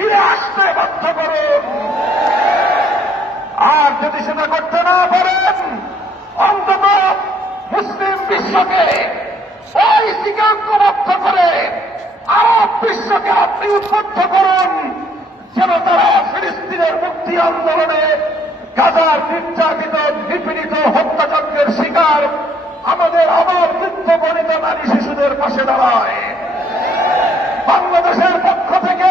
ফিরে আসতে বাধ্য করুন। আর যদি সেটা করতে না পারেন, অন্তত মুসলিম বিশ্বকে ওইদিকে ঐক্যবদ্ধ করে আরব বিশ্বকে আপনি উদ্বুদ্ধ করুন, যেন তারা ফিলিস্তিনের মুক্তি আন্দোলনে গাজার নির্যাতিত, নিপীড়িত, হত্যাযজ্ঞের শিকার আমাদের আবার বৃদ্ধ বনিতা নারী শিশুদের পাশে দাঁড়ায়। বাংলাদেশের পক্ষ থেকে